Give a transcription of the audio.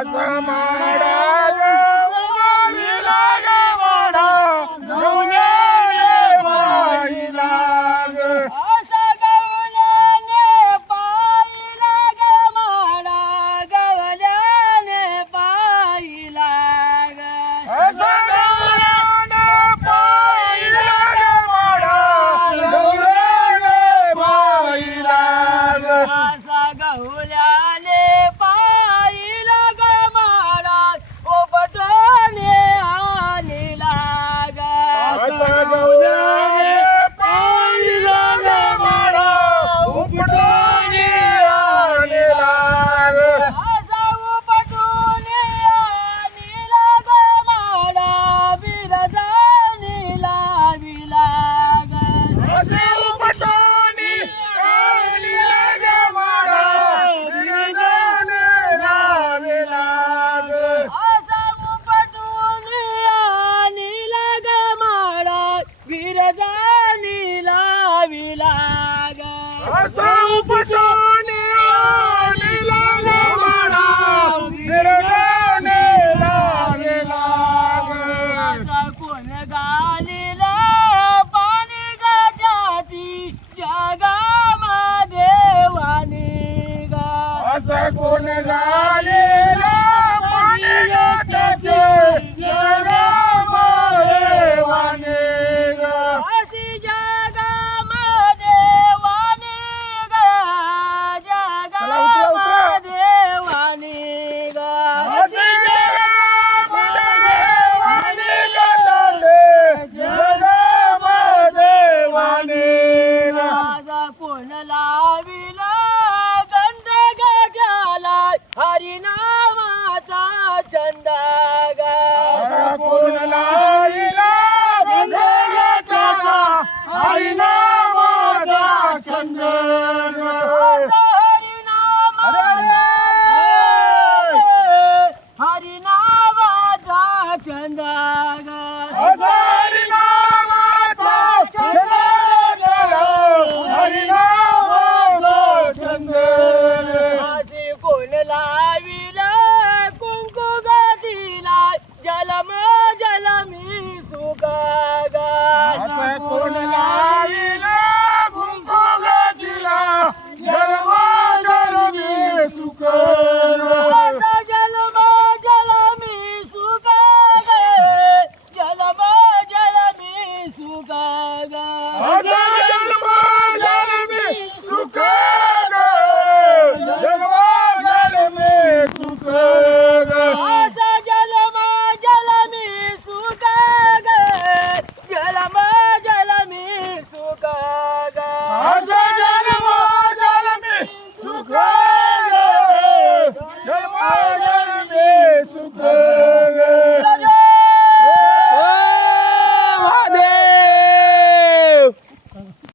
असा माडा गवळीला ग माडा गवळ्याने पाहिला ग. असा गवल्याने पाहिला ग माडा गवल्याने पाहिला ग. असा गवळ्याने पाहिला ग माडा गवळ्याने पाहिला ग. असा गवल्याने पाहिला ग माडा उपटूने आणला ग. असा गवळ्याने पाहिला ग माडा उपटूने आणला ग. असा उपटूने आणला ग माडा बिरदानी लाविला ग. असे उपटूने आणला ग माडा बिरदाने लाविला ग. असा उपटूने आणला ग माडा बिरदानी लाविला ग. असा उपटूने आणला ग माडा बिरदाने लाविला ग. आता कोण गालीला पाणी गजाची जगामध्ये वाणी ग. असा कोण झालेला पाणी त्याचे जगामध्ये वाणे ग. अशी जगामध्ये वाणी ग. जगामध्ये वाणी ग. असे जगामध्ये वाणे ग त्याचे जगामध्ये वाणे ग. माझा कोण लाविला गंध गजाला हरिनामाचा छंद ग. असा कोण लाविला गंध त्याचा हरिनामाचा छंद ग. हरिनामाचा छंद ग. असा हरिनामाचा छंद झाला, हरिनामाचा छंद. अशी कोण